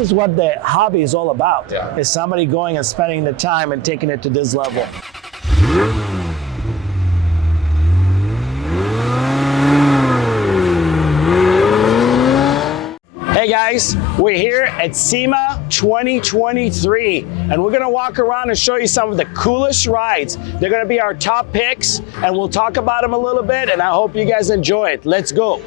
is what the hobby is all about. Yeah. Is somebody going and spending the time and taking it to this level. Hey guys, we're here at SEMA 2023 and we're gonna walk around and show you some of the coolest rides. They're gonna be our top picks and we'll talk about them a little bit and I hope you guys enjoy it. Let's go.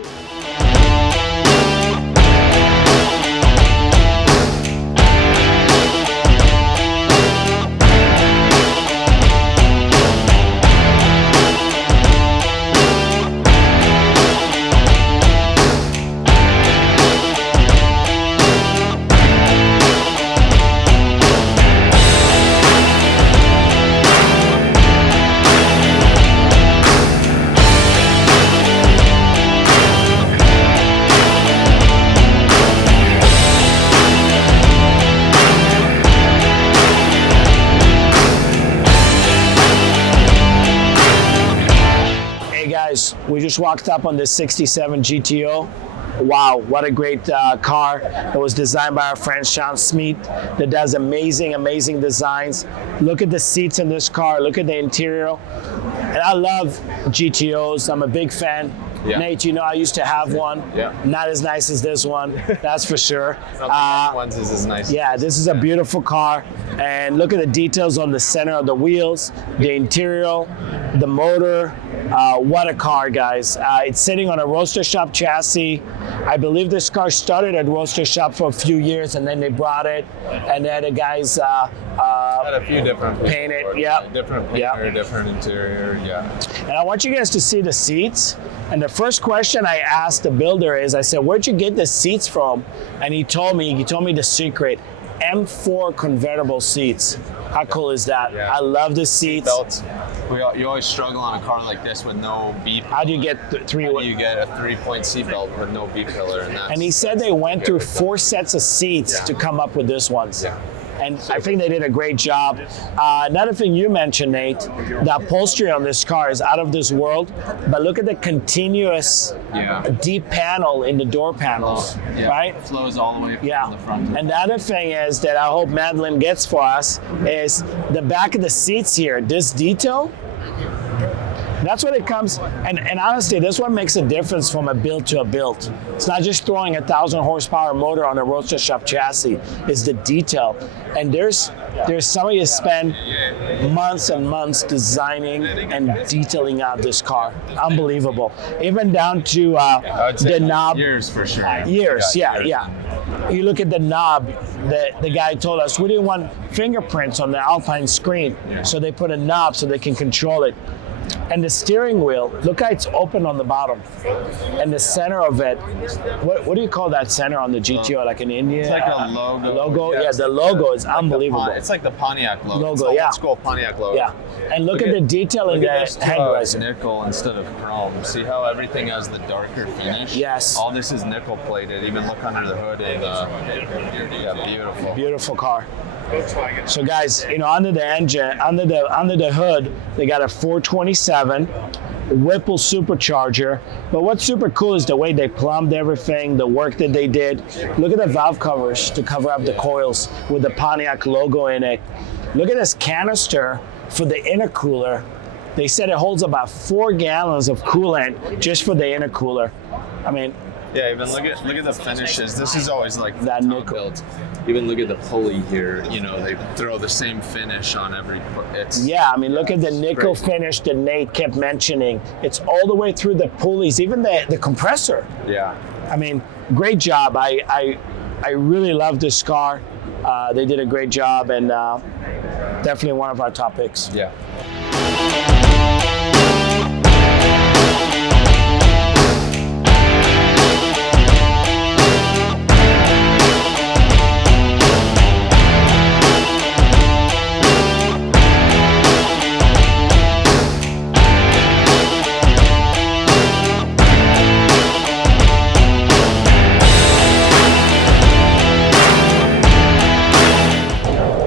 We just walked up on this 67 GTO. Wow, what a great car. It was designed by our friend Sean Smith that does amazing designs. Look at the seats in this car, look at the interior. And I love GTOs, I'm a big fan. Yeah. Nate, you know I used to have one. Yeah. Not as nice as this one, that's for sure. Ones is as nice. Yeah, this is a beautiful car. And look at the details on the center of the wheels, the interior, the motor. What a car, guys. It's sitting on a Roadster Shop chassis. I believe this car started at Roadster Shop for a few years and then they brought it and then the guys had a few different painted, yeah. Different painter, different interior, yeah. And I want you guys to see the seats. And the first question I asked the builder is, I said, where'd you get the seats from? And he told me the secret, M4 convertible seats. How cool is that? Yeah. I love the seats. Belts. You always struggle on a car like this with no B pillar. How do you get three? How do you get a 3-point seat belt with no B pillar? And he said they went through 4 sets of seats to come up with this ones. Yeah. And I think they did a great job. Another thing you mentioned, Nate, the upholstery on this car is out of this world, but look at the continuous deep panel in the door panels, right? It flows all the way from the front. And the other thing is that I hope Madeline gets for us is the back of the seats here, this detail. That's what it comes, and honestly, this one makes a difference from a build to a build. It's not just throwing a 1,000 horsepower motor on a Roadster Shop chassis, it's the detail. And there's somebody who spend months and months designing and detailing out this car. Unbelievable. Even down to the knob. Years for sure. Years, yeah. You look at the knob, the guy told us, we didn't want fingerprints on the Alpine screen, so they put a knob so they can control it. And the steering wheel, look how it's open on the bottom. And the center of it, what do you call that center on the GTO, like in India? It's like a logo. Logo, yeah, the logo is unbelievable. It's like the Pontiac logo. Logo, it's yeah. Old school Pontiac logo. Yeah, and look at the detail in the headrest. Nickel instead of chrome. See how everything has the darker finish? Yes. All this is nickel plated. Even look under the hood and beautiful. Beautiful car. So guys, you know, under the engine, under the hood, they got a 427 Whipple supercharger. But what's super cool is the way they plumbed everything, the work that they did. Look at the valve covers to cover up the coils with the Pontiac logo in it. Look at this canister for the intercooler. They said it holds about 4 gallons of coolant just for the intercooler. I mean, yeah, even look at the finishes. This is always like that nickel built. Even look at the pulley here. You know, they throw the same finish on every. I mean, look at the nickel finish that Nate kept mentioning. It's all the way through the pulleys, even the compressor. Yeah. I mean, great job. I really love this car. They did a great job, and definitely one of our top picks. Yeah.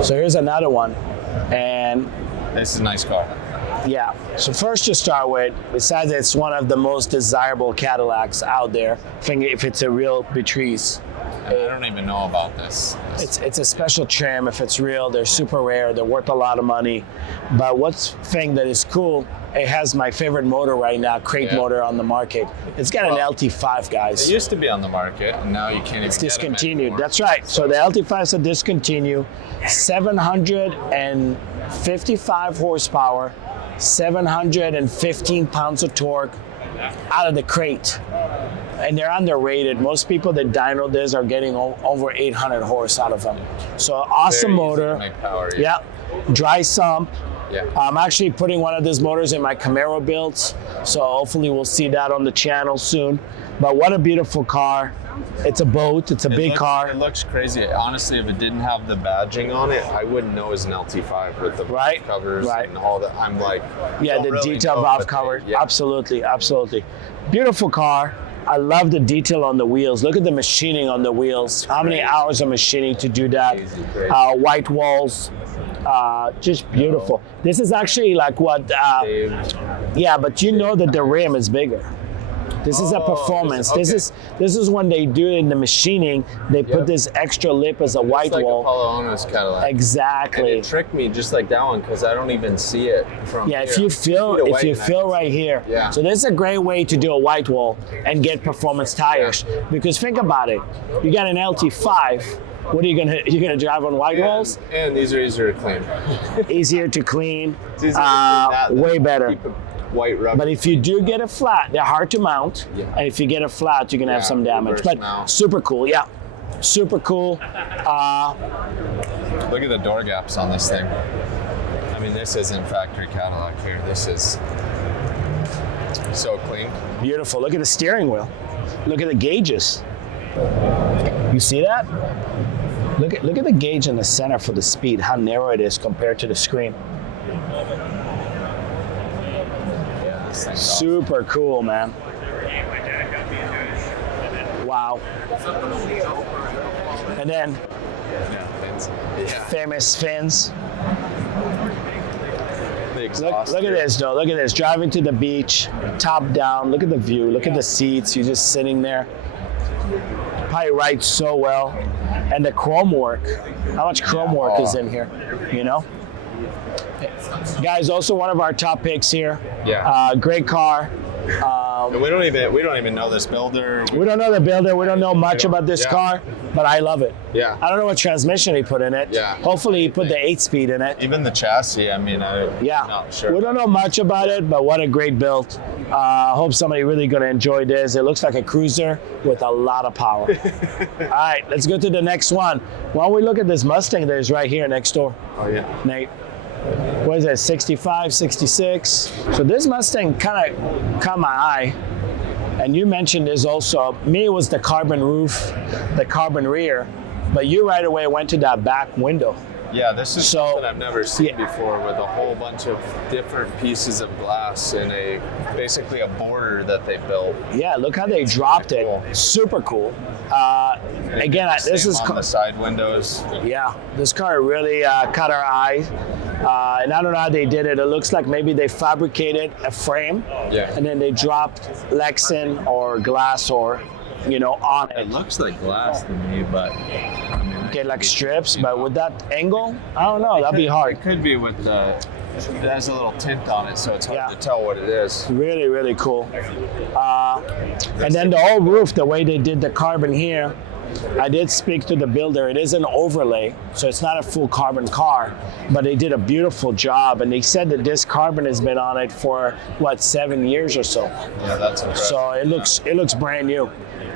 So here's another one, and this is a nice car. Yeah. So first to start with, besides it's one of the most desirable Cadillacs out there, I think if it's a real Beatrice. I don't even know about this. It's a special trim. If it's real, they're super rare. They're worth a lot of money. But what's thing that is cool, it has my favorite motor right now, crate motor on the market. It's got an LT5, guys. It used to be on the market, and now you can't even It's get them discontinued. anymore. That's right. So the LT5s are discontinued. 755 horsepower, 715 pounds of torque out of the crate. And they're underrated. Most people that dyno this are getting over 800 horse out of them. So awesome Very easy motor. to make power, Yeah. Dry sump. Yeah. I'm actually putting one of these motors in my Camaro builds, so hopefully we'll see that on the channel soon. But what a beautiful car. It's a boat, it's a big car. It looks crazy. Honestly, if it didn't have the badging on it, I wouldn't know it's an LT5 with the covers and all that. I'm like, yeah, the really detail valve cover. Yeah. Absolutely, absolutely. Beautiful car. I love the detail on the wheels. Look at the machining on the wheels. How many hours of machining to do that? White walls. Just beautiful. This is actually like what, yeah, but you know that the rim is bigger. This is a performance. Okay. This is when they do it in the machining, they put this extra lip as a white like wall. Apollo Ono's Cadillac. Exactly. And it tricked me just like that one because I don't even see it from Yeah, here. if you feel right here. Yeah. So this is a great way to do a white wall and get performance tires. Because think about it. You got an LT5. What are you gonna drive on white walls? And these are easier to clean. Easier to clean. It's easier to clean that than way better. keep it white rubber. But if you do get a flat, they're hard to mount. Yeah. And if you get a flat, you're gonna have some damage. reverse But mount. super cool, yeah. Super cool. Look at the door gaps on this thing. I mean, this isn't factory Cadillac here. This is so clean. Beautiful. Look at the steering wheel. Look at the gauges. You see that? Look at the gauge in the center for the speed, how narrow it is compared to the screen. Yeah, this thing's Super cool, man. Wow. And then famous fins. Look at this, though. Look at this. Driving to the beach, top down. Look at the view. Look at the seats. You're just sitting there. Probably rides so well. And the chrome work. How much chrome work is in here? You know? Guys, also one of our top picks here. Yeah. Great car. And we don't even know this builder. We don't know the builder. We don't know much about this car, but I love it. Yeah. I don't know what transmission he put in it. Yeah. Hopefully he put the 8-speed in it. Even the chassis, I mean, I'm not sure. We don't know much about it, but what a great build. Hope somebody really gonna enjoy this. It looks like a cruiser with a lot of power. All right, let's go to the next one. Why don't we look at this Mustang that is right here next door? Oh, yeah. Nate. What is that, 65, 66? So this Mustang kind of caught my eye. And you mentioned this also. Me, it was the carbon roof, the carbon rear. But you right away went to that back window. Yeah, this is something I've never seen before, with a whole bunch of different pieces of glass in basically a border that they built. Yeah, look how they dropped it. Cool. Super cool. Again, this is on the side windows. Yeah, this car really caught our eye. And I don't know how they did it. It looks like maybe they fabricated a frame, and then they dropped Lexan or glass or, on it. It looks like glass to me, but I mean, Okay, like strips, but with that angle, I don't know. That'd be hard. It could be with it has a little tint on it, so it's hard to tell what it is. Really, really cool. And then the whole roof, the way they did the carbon here, I did speak to the builder. It is an overlay, so it's not a full carbon car, but they did a beautiful job. And they said that this carbon has been on it for 7 years or so. Yeah, that's impressive. So it looks brand new.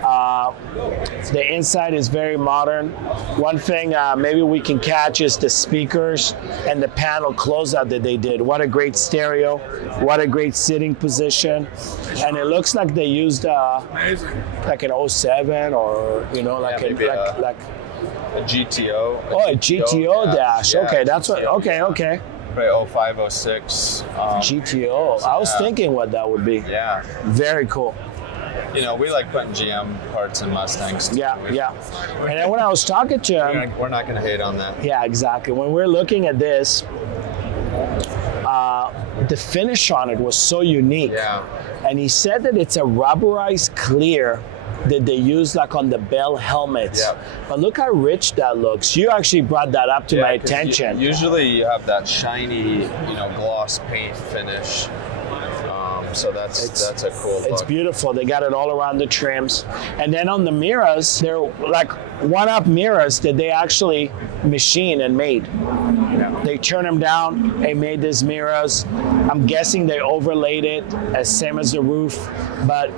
The inside is very modern. One thing maybe we can catch is the speakers and the panel closeout that they did. What a great stereo. What a great sitting position. And it looks like they used like an 07 or, like a GTO. Oh, a GTO dash. Yeah, okay, that's what. Okay. Right, 05, 06. GTO. I was thinking what that would be. Yeah. Very cool. We like putting GM parts in Mustangs. Yeah. And then when I was talking to him, we're not going to hate on that. yeah, exactly. When we're looking at this, the finish on it was so unique. Yeah. And he said that it's a rubberized clear that they use like on the Bell helmets. Yep. But look how rich that looks. You actually brought that up to my 'cause attention. Usually you have that shiny, gloss paint finish. So that's a cool It's look. beautiful. They got it all around the trims. And then on the mirrors, they're like one-up mirrors that they actually machine and made. They turn them down and made these mirrors. I'm guessing they overlaid it as same as the roof, but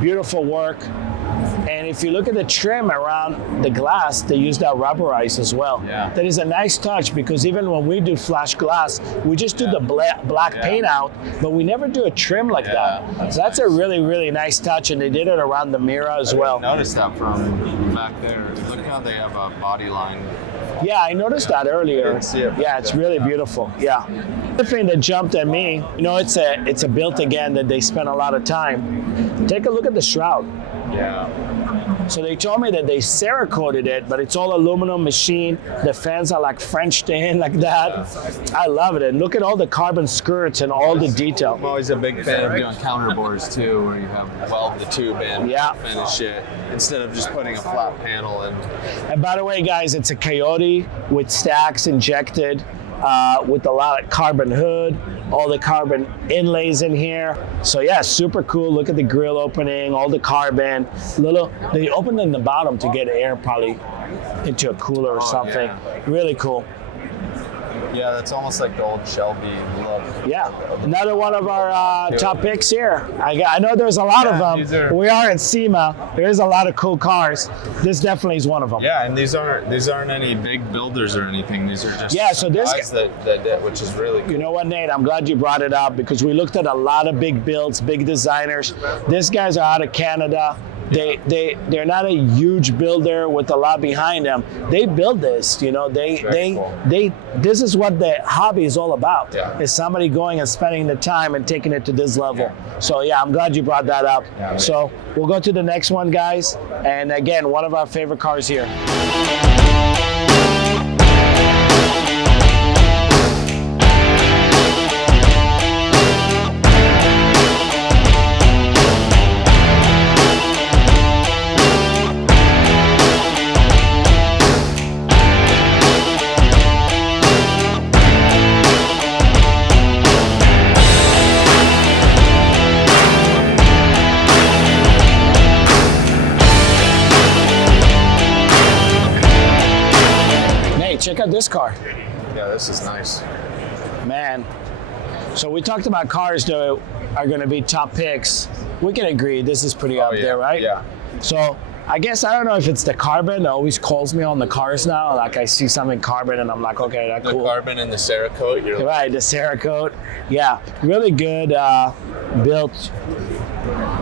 beautiful work. And if you look at the trim around the glass, they use that rubberized as well. Yeah. That is a nice touch because even when we do flash glass, we just do the black paint out, but we never do a trim like that. So that's a really, really nice touch, and they did it around the mirror as well. Notice that from back there. Look how they have a body line. Yeah, I noticed that earlier. didn't see it back Yeah, it's there. really beautiful. Yeah. The thing that jumped at me, it's a built again that they spent a lot of time. Take a look at the shroud. Yeah. So they told me that they Cerakoted it, but it's all aluminum machine. The fans are like Frenched in like that. I love it. And look at all the carbon skirts and all the detail. I'm always a big fan of doing counterboards too, where you have weld the tube in, Yeah. finish it, instead of just putting a flat panel in. And by the way, guys, it's a Coyote with stacks injected, with a lot of carbon hood, all the carbon inlays in here. So yeah, super cool. Look at the grill opening, all the carbon. They opened in the bottom to get air probably into a cooler or something. yeah. Really cool. Yeah, that's almost like the old Shelby look. Yeah, another one of our top picks here. I know there's a lot Yeah, of these them. are- We are at SEMA. There is a lot of cool cars. This definitely is one of them. Yeah, and these aren't any big builders or anything. These are just So this guys that did, which is really cool. You know what, Nate? I'm glad you brought it up because we looked at a lot of big builds, big designers. These guys are out of Canada. They're not a huge builder with a lot behind them. They build this, this is what the hobby is all about. Yeah. Is somebody going and spending the time and taking it to this level. So yeah, I'm glad you brought that up. Yeah. So we'll go to the next one, guys. And again, one of our favorite cars here. Check out this car. Yeah, this is nice. Man. So we talked about cars that are going to be top picks. We can agree this is pretty up there, right? Yeah. So I guess I don't know if it's the carbon. It always calls me on the cars now. Like I see something carbon and I'm like, okay, that's The cool. carbon and the Cerakote. You're Right, the Cerakote. Yeah, really good built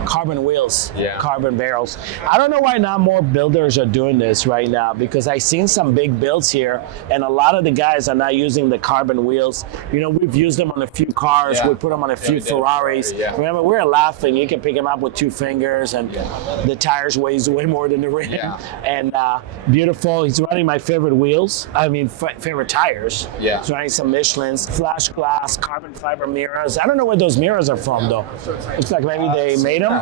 carbon wheels, Yeah. carbon barrels. I don't know why not more builders are doing this right now because I've seen some big builds here and a lot of the guys are not using the carbon wheels. We've used them on a few cars. Yeah. We put them on a few we did. Ferraris. Yeah. Remember, we were laughing. You can pick them up with 2 fingers and the tires weighs way more than the rim. Yeah. And beautiful. He's running my favorite wheels. Favorite tires. Yeah. He's running some Michelin's, flash glass, carbon fiber mirrors. I don't know where those mirrors are from though. Looks like maybe they made them.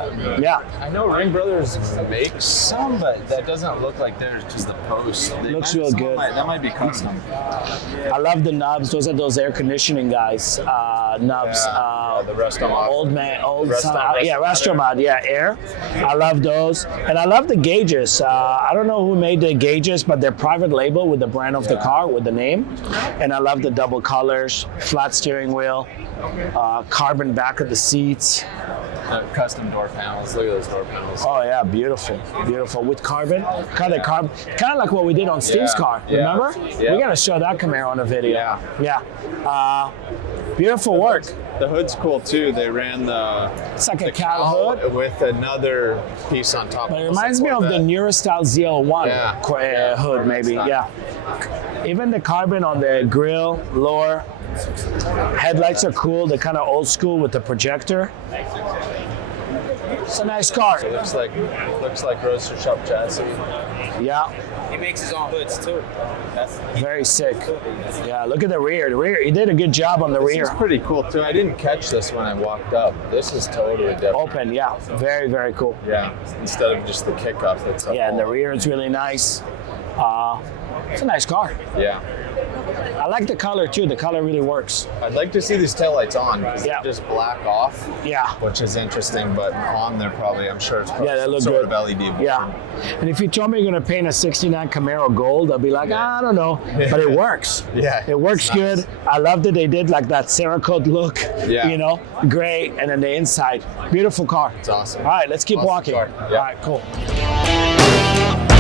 Yeah. I know Ring Brothers makes some, but that doesn't look like theirs because the post. Looks real good. That might be custom. I love the nubs. Those are those air conditioning guys. Nubs. The Restomod. Restomod. Yeah, air. I love those. And I love the gauges. I don't know who made the gauges, but they're private label with the brand of the car, with the name. And I love the double colors, flat steering wheel, carbon back of the seats. Custom door panels. Look at those door panels. Oh yeah, beautiful, beautiful with carbon. Kind of like what we did on Steve's car. Yeah. Remember? Yeah. We gotta show that Camaro on a video. Yeah. Yeah. Beautiful work. The hood's cool too. They ran It's like a cow hood, with another pice on top. but it reminds me of the newer style ZL1 Yeah. hood, maybe. Style. Yeah. Even the carbon on the grill, lower. Headlights are cool. They're kind of old school with the projector. It's a nice car. Looks like roadster shop chassis. Yeah, He makes his own hoods too. That's very sick. Yeah, look at the rear. The rear, he did a good job on the This rear. is pretty cool too. I didn't catch this when I walked up. This is totally different. Open, yeah, very, very cool. Yeah, instead of just the kick up. That's Yeah, and the rear is really nice. It's a nice car. Yeah. I like the color too. The color really works. I'd like to see these taillights on because Yeah. they're just black off. Yeah. Which is interesting, but on there probably, I'm sure it's probably Yeah, they look some good. sort of LED. Yeah. And if you told me you're going to paint a 69 Camaro gold, I'll be like, Yeah. I don't know. But it works. Yeah, It works it's nice. good. I love that they did like that Cerakote look. Yeah. You know, gray. And then the inside. Beautiful car. It's awesome. All right, let's keep Awesome walking. car. Yeah. All right, cool.